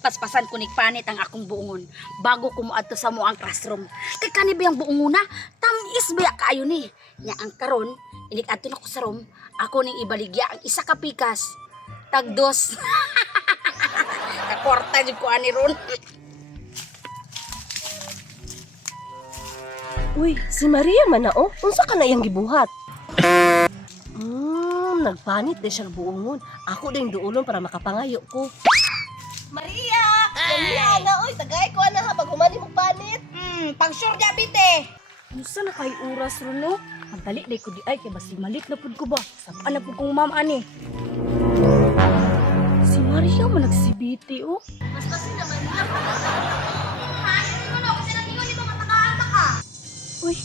Paspasan ko ni panit ang akong buongon bago ko moadto sa mo ang classroom. Kay kani ba yung buonguna? Tamis ba kaayo ni? Nya ang karon, inig adto na ko sa room, ako ning ibaligya ang isa ka pikas. Tagdos. Kakorta jud ko ani ron. Uy, si Maria man na oh. Unsa ka na iyang gibuhat? Nagpanit din siya buongon. Ako din duulon para makapangayo ko. Maria! Maria na oy, tagay ko ana ha pag humani mo panit. Pag sure dia bite. Unsa na kay oras ron no? Ang dali day ko di ay kay basi malit na pud ko ba. Sapa na pud kong ma'am ani. Si Maria man nagsibiti oh. Uy,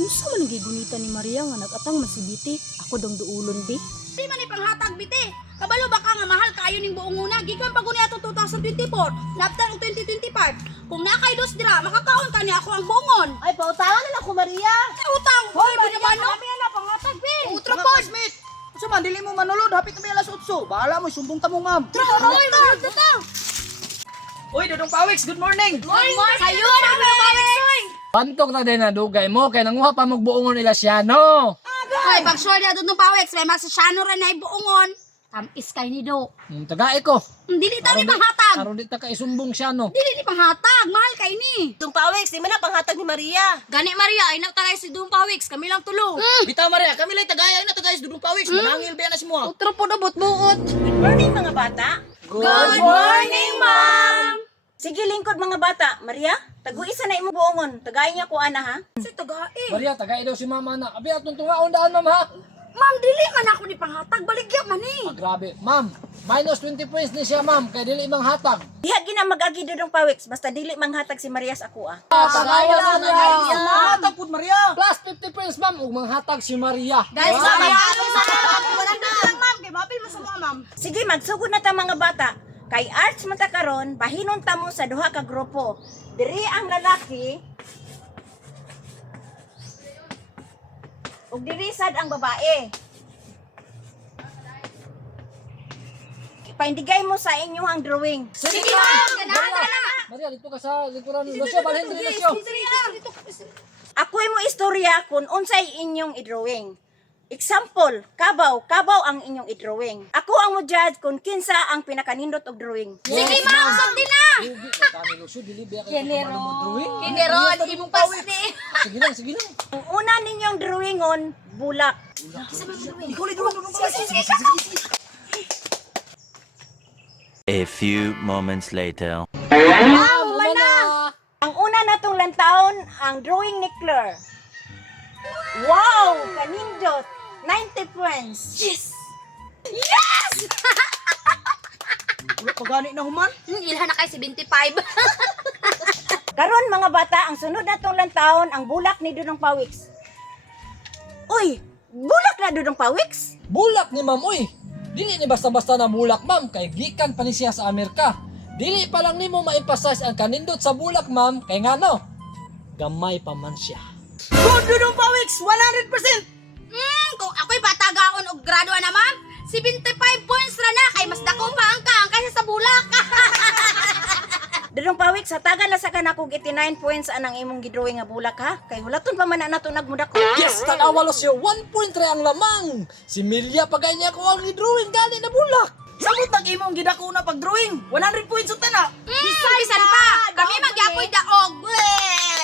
unsa man ang gigunita ni Maria nga nagatang masibiti? Ako dong duulon bi. Di man ni panghatag bite. Kabalo ba ka nga mahal kaayo ning buonguna? Gikan pa ko ni ato 2024, labtan og 2025. Kung nakay dos dira, makakaon ka ni ako ang buongon. Ay, pautangan na ako, Maria. Utang, hoy, binaman no? na panghatag bi. Utro pod. Smith! Sa man, dili mo manulod, hapit kami alas 8. Bahala mo, sumbong ka mo, ma'am. Uy, Dudong Pawiks, good morning! Sayo na bawik. Pantok na din na dugay mo, kaya nanguha pa magbuongon nila siya, no? Hoy, pag sure dia dun pawik, may masasyano ra na buongon. Tamis kay ni do. Tagay ko. Dili taw ni panghatag. Karon di ta ka isumbong siya, no? Dili ni panghatag, mahal kay ni. Dung Pawex, di man na panghatag ni Maria. Gani Maria, ay nagtagay si Dung Pawiks, kami lang tulo. Bitaw, Maria, kami lang tagay na tagay sa Dudong Pawiks. Manangil ba yan na si mo? Utro po na buot-buot. Good morning mga bata. Good morning, ma'am. Sige lingkod mga bata. Maria, tagu-isa na imo buongon. Tagay niya ko ana ha. Si tagay. Maria, tagay daw si mama na. Abi, atong tungaon daan, ma'am, ha? Ma'am, dili man ako ni panghatag, baligya man ni. Grabe. Ma'am, minus 20 points ni siya, ma'am, kaya dili mang hatag. Diha gina mag-agi Dudong Pawex basta dili manghatag si Maria sa ako ah. Tagay na, Maria. Matag po, Maria! Plus 50 points, ma'am, ug manghatag si Maria. Guys, Maria, ma'am, kay mapil mo sa ma'am. Sige, magsugod na ta mga bata. Kay arts man ta karon, bahinon ta mo sa duha ka grupo. Diri ang lalaki ug diri sad ang babae. Paindigay mo sa inyo ang drawing. Sige, ma'am. Maria, dito ka sa likuran. Lucio, balhin diri, Lucio. Ako mo istorya kung unsay inyong i-drawing. Example, kabaw ang inyong i-drawing. Ako ang mo-judge kung kinsa ang pinakanindot og drawing. Sige, ma'am, sandi na. Ugi, kami, Lucio, dili biya kayo kumalo mo drawing. Kineron, imong pasti. Sige lang, sige lang. Ang una ninyong drawingon, bulak. A few moments later. Ang una natong lantawon, ang drawing ni Claire. Wow! Kanindot! 90 points. Yes! Ulo pa gani na human? Ilha na kay 75. Karon mga bata, ang sunod natong lantawon, ang bulak ni Dudong Pawiks. Uy! Bulak na Dudong Pawiks? Bulak ni ma'am, uy. Dili ni basta-basta na bulak, ma'am, kay gikan pa ni siya sa Amerika. Dili pa lang nimo ma-emphasize ang kanindot sa bulak, ma'am, kay ngano? Gamay pa man siya. Good, Dudong Pawiks! 100%! Kung ako'y batagaon og grado na, ma'am, 75 points ra na kay mas dako pa ang kang kaysa sa bulak. Dudong Pawiks, hatagan na sa kanakog 89 points anang imong gidrawing nga bulak ha? Kay hulaton pa man na nato nagmudak ko. Yes, tanawa Lucio, 1 point ra ang lamang. Si Milia pagay niya ko ang drawing gali na bulak. Sabot nag imong gidako na pag-drawing. 100 points utan na. Bisan pa, kami magyapoy daog.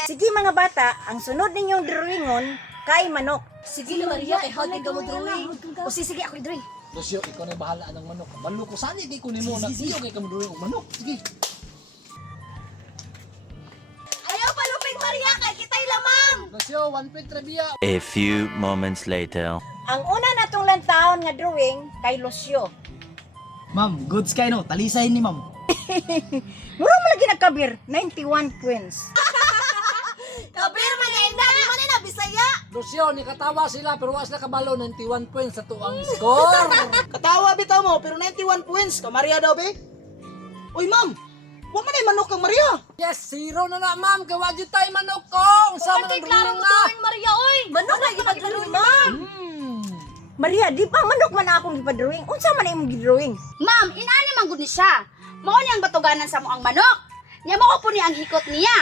Sige mga bata, ang sunod ninyong drawingon, kay manok. Sige na Maria, kay hagin ka mo drawing. O sige, ako'y drawing. Lucio, ikaw na bahala ng manok. Balo ko saan kay kunin mo na iyo kay kamo drawing og manok. Sige. Ayaw palupig, Maria, kay kita'y lamang. Lucio, 1 point trivia. A few moments later. Ang una natong lantawon nga drawing, kay Lucio. Ma'am, goods kayo no. Talisahin ni ma'am. Mura mo lagi nagkabir, 91 points. Kabir man na ina, di man na Bisaya. Lucio, ni katawa sila pero was na kabalo 91 points sa tuang score. Katawa bitaw mo, pero 91 points. Ka Maria daw, be? Uy, ma'am! Huwag man ay manok kang Maria! Yes, 0 na ma'am. Gawa jud tay manok ko. Unsa man ang drawing na? Maria, oy. Manok lagi pag-drawing, ma'am. Maria, di pa manok man akong gipa-drawing. Unsa man imong gi-drawing? Ma'am, inaani man gud ni siya. Mao niyang batuganan sa moang manok. Nya mao po niya ang hikot niya.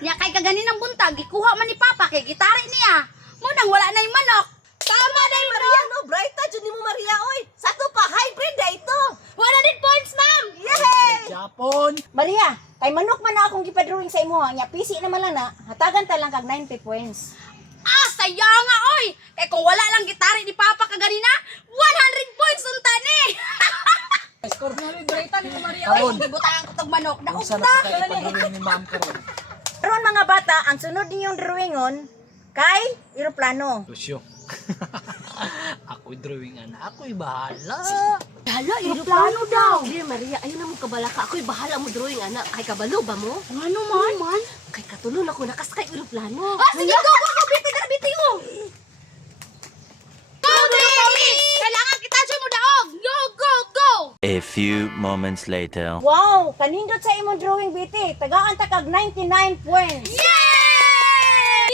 Nya kay kaganinang buntag gikuha man ni Papa kay gitari niya. Mo nang wala na yung manok. Tama na yung Maria, no? Brighta, dyan ni mo Maria, oy. Sato pa, hybrid na ito. 100 points, ma'am. Yay! Japon. Maria, kay manok man na akong gipadrawing sa imo, nya PC naman lang na, hatagan ta lang kag 90 points. Ah, saya nga, oy! Kaya kung wala lang gitari ni Papa kaganina, 100 points unta ni! Score na rin Drayta ni Maria. Oy, gibutangan ko tong manok. Kung saan Naugta! na kayo pag-drawing ni ma'am karon. Karon mga bata, ang sunod ninyong drawingon, kay eroplano. Lucio. Ako'y drawing ana. Ako'y bahala. Hala, aeroplano daw. Dear Maria, ayun na mo kabala ka. Ako'y bahala mo drawing, anak. Kay kabalo ba mo? Ano man? Kay katulon ako nakaskay eroplano. Ah, sige, go! Biti na, biti mo! Go, baby! Kailangan kita dyan mo daog! Go! A few moments later. Wow, kanindot sa imong drawing, BT. Tagaan ta kag 99 points. Yay!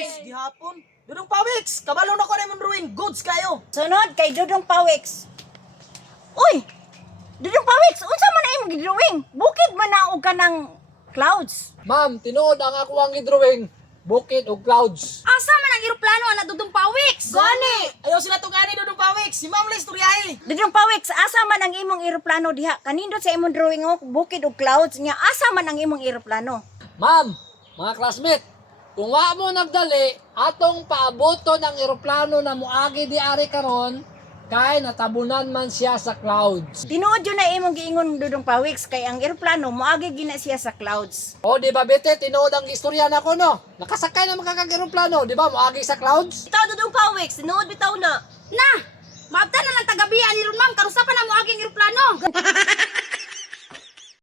Yes, gihapon. Dudong Pawix, kabalo na ko na mong drawing. Goods kayo. Sunod kay Dudong Pawix. Uy! Dudong Pawix, unsa man na imong drawing? Bukid man na og kanang clouds. Ma'am, tinuod ang ako ang drawing. Bukid o clouds. Asa man ang aeroplano na dudong Pawix? Gani! Ayaw sila to gani, Dudong Pawix. Si Ma'am Liz Turyahe. Dudong Pawix, asa man ang imong eroplano diha? Kanindot sa imong drawing og bukid og clouds nya asa man ang imong eroplano? Ma'am, mga classmate, kung wa mo nagdali, atong paaboto ng eroplano na muagi di ari karon, kay natabunan man siya sa clouds. Tinuod yun na imong giingon Dudong Pawix kay ang eroplano moagi gina siya sa clouds. O, di ba, Bete, tinuod ang istorya na ko, no? Nakasakay na makakag-eroplano, di ba, muagi sa clouds? Bitaw Dudong Pawix, sinuod bitaw na. Na! Mabta na lang tagabihan ni Ron, ma'am. Karusa pa na mo aging aeroplano.